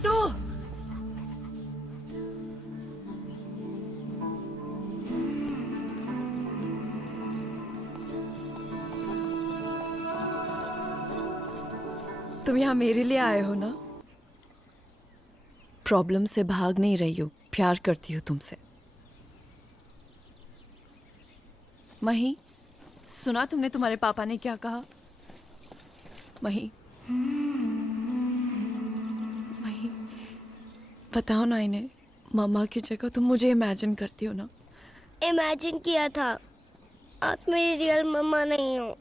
उठो। तुम यहाँ मेरे लिए आए हो ना? प्रॉब्लम से भाग नहीं रही हो, प्यार करती हो तुमसे। मही, सुना तुमने तुम्हारे पापा ने क्या कहा? मही, मही, बताओ ना इन्हें, मामा की जगह तुम मुझे इमेजिन करती हो ना? इमेजिन किया था, आप मेरी रियल मम्मा नहीं हो।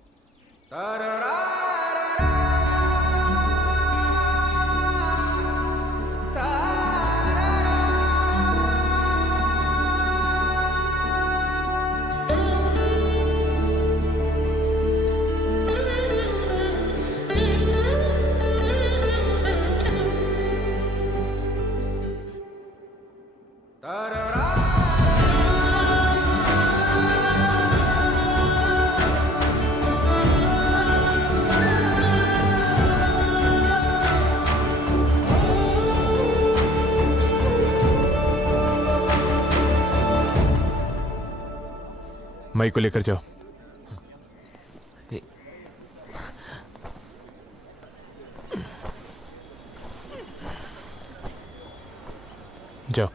मई को लेकर जाओ। जाओ।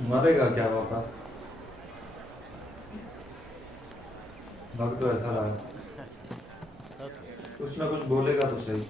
मरेगा क्या वापस? लग तो ऐसा रहा है, कुछ ना कुछ बोलेगा तो सही।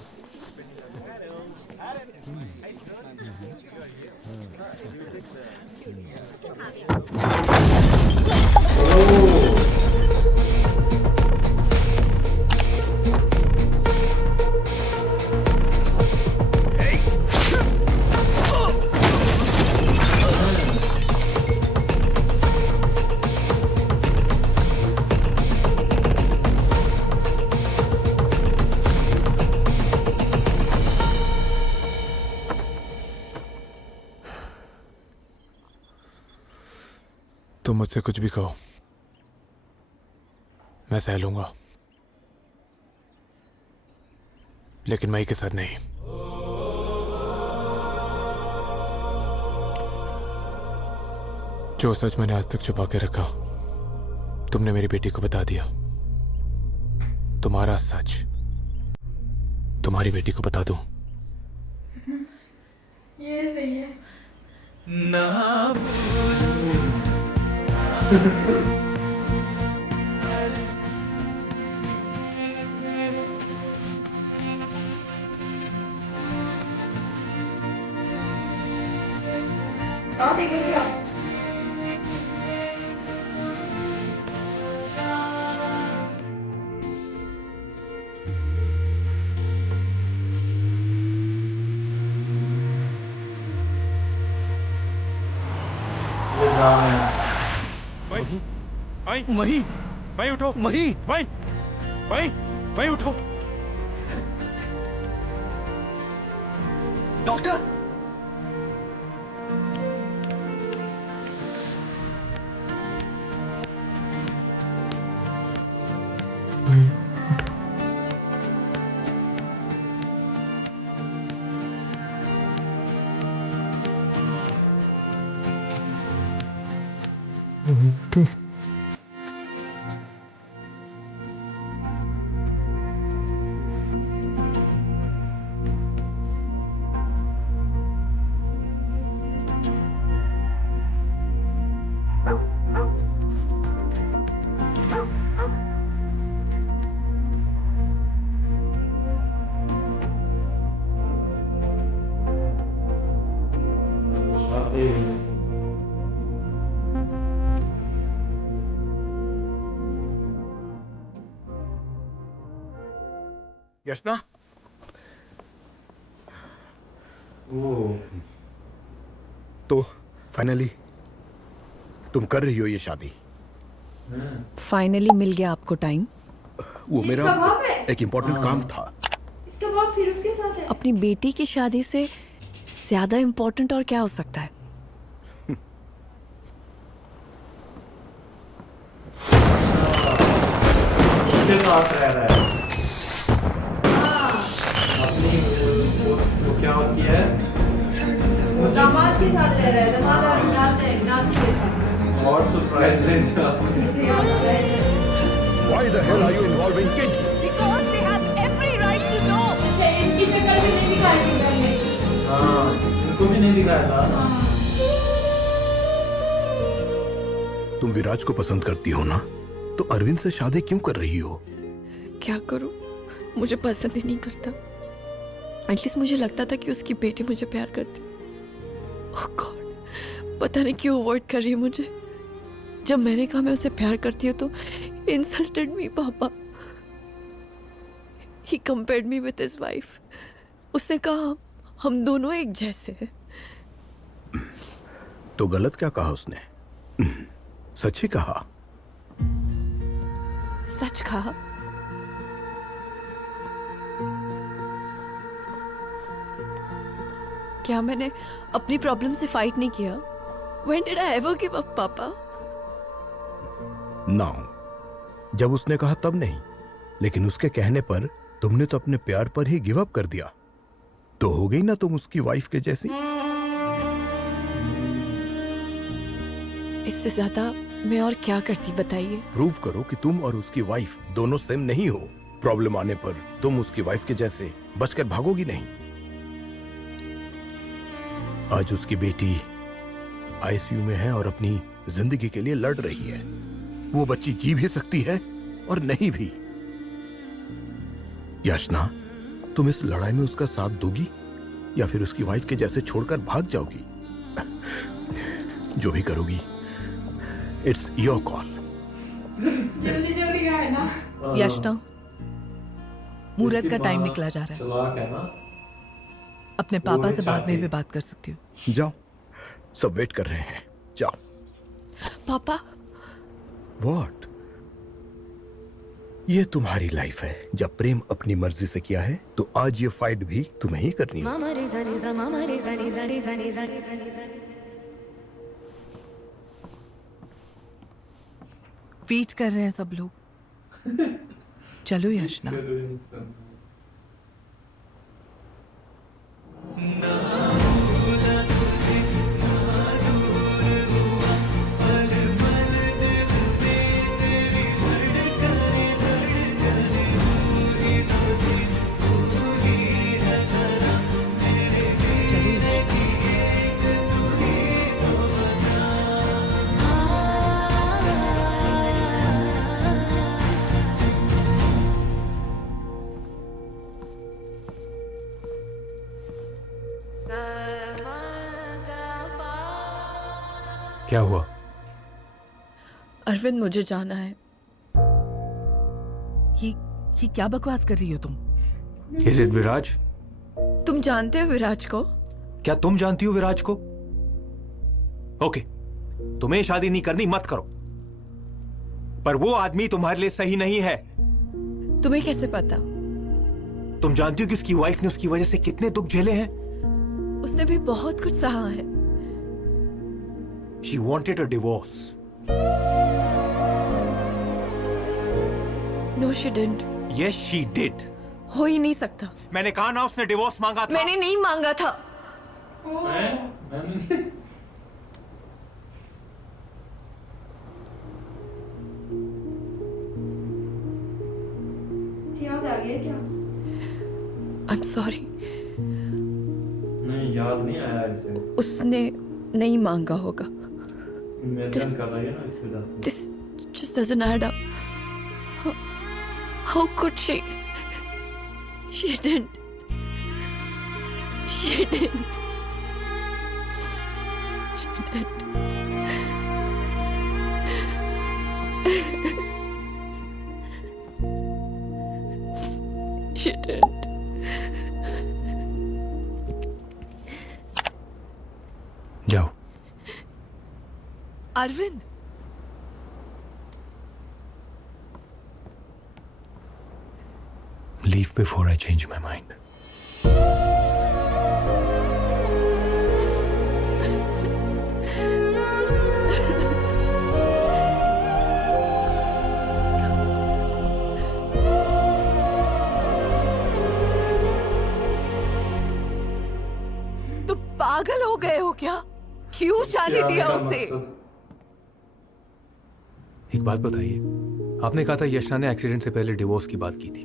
तुम मुझसे कुछ भी कहो, मैं सह लूंगा, लेकिन मई के साथ नहीं। जो सच मैंने आज तक छुपा के रखा, तुमने मेरी बेटी को बता दिया। तुम्हारा सच तुम्हारी बेटी को बता दूं। ये सही है। ना आओ देखो क्या। ये जाम है। मही, भाई उठो, मही, भाई, भाई, भाई उठो। डॉक्टर, यशना, तो फाइनली तुम कर रही हो ये शादी? फाइनली मिल गया आपको टाइम। वो ये मेरा इसका बाप है? एक इम्पोर्टेंट काम था। इसका बाप फिर उसके साथ है। अपनी बेटी की शादी से ज्यादा इम्पोर्टेंट और क्या हो सकता है? उसके साथ साथ रह रहा है अपनी वो क्या होती है वो दामाद के साथ रह रहा है, दामाद और नाती के साथ। और सरप्राइज दे दिया कैसे याद आता है? Why the hell are you involving kids? Because they have every right to know. अच्छा, इनकी शक्ल भी नहीं दिखाई थी मैंने। हाँ इनको भी नहीं दिखाया था। तुम विराज को पसंद करती हो ना, तो अरविंद से शादी क्यों कर रही हो? क्या करूं, मुझे पसंद ही नहीं करता। एटलीस्ट मुझे लगता था कि उसकी बेटी मुझे प्यार करती। ओह गॉड, पता नहीं क्यों अवॉइड कर रही है मुझे। जब मैंने कहा मैं उसे प्यार करती हूँ तो इंसल्टेड मी पापा। He compared me with his wife. उसने कहा हम दोनों एक जैसे हैं। तो गलत क्या कहा उसने? सच ही कहा। सच कहा। क्या मैंने अपनी प्रॉब्लम से फाइट नहीं किया? When did I ever give up, पापा? नाउ जब उसने कहा तब नहीं, लेकिन उसके कहने पर तुमने तो अपने प्यार पर ही गिव अप कर दिया। तो हो गई ना तुम उसकी वाइफ के जैसी। इससे ज्यादा मैं और क्या करती बताइए? प्रूव करो कि तुम और उसकी वाइफ दोनों सेम नहीं हो। प्रॉब्लम आने पर तुम उसकी वाइफ के जैसे बचकर भागोगी नहीं। आज उसकी बेटी आईसीयू में है और अपनी जिंदगी के लिए लड़ रही है। वो बच्ची जी भी सकती है और नहीं भी। याचना, तुम इस लड़ाई में उसका साथ दोगी या फिर उसकी वाइफ के जैसे छोड़कर भाग जाओगी? जो भी करोगी, इट्स योर कॉल। जल्दी जल्दी का है ना। याचना, मुहूर्त का टाइम निकला जा रहा है। चलाक है ना। अपने पापा से बाद में चाहती। भी बात कर सकती हूँ। जाओ, सब वेट कर रहे हैं। जाओ। पापा, व्हाट? ये तुम्हारी लाइफ है। जब प्रेम अपनी मर्जी से किया है तो आज ये फाइट भी तुम्हें ही करनी है। वेट कर रहे हैं सब लोग। चलो याचना। क्या हुआ? अरविंद, मुझे जाना है। ये क्या बकवास कर रही हो तुम? Is it विराज? तुम जानते हो विराज को? क्या तुम जानती हो विराज को? ओके, तुम्हें शादी नहीं करनी, मत करो। पर वो आदमी तुम्हारे लिए सही नहीं है। तुम्हें कैसे पता? तुम जानती हो कि उसकी वाइफ ने उसकी वजह से कितने दुख झेले हैं? उसने भी बहुत कुछ सहा है। She wanted a divorce. No, she didn't. Yes, she did. हो ही नहीं सकता। मैंने कहा ना उसने डिवोर्स मांगा था। मैंने नहीं मांगा था। याद आ गया क्या? I'm sorry. नहीं, याद नहीं आया इसे। उसने नहीं मांगा होगा। मेंशन कर रही है ना इस वजह से। This just doesn't add up. How could she? She didn't. She didn't. She didn't. She didn't. जाओ। Arvind, Leave before I change my mind. पागल हो गए हो क्या? क्यों शादी क्या दिया का उसे? मकसद? एक बात बताइए, आपने कहा था यशना ने एक्सीडेंट से पहले डिवोर्स की बात की थी।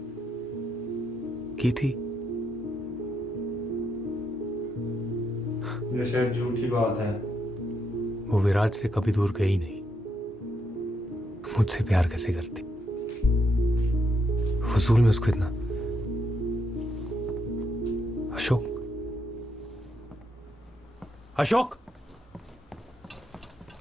ये शायद झूठी बात है। वो विराज से कभी दूर गई नहीं। मुझसे प्यार कैसे करती? फजूल में उसको इतना। अशोक, अशोक,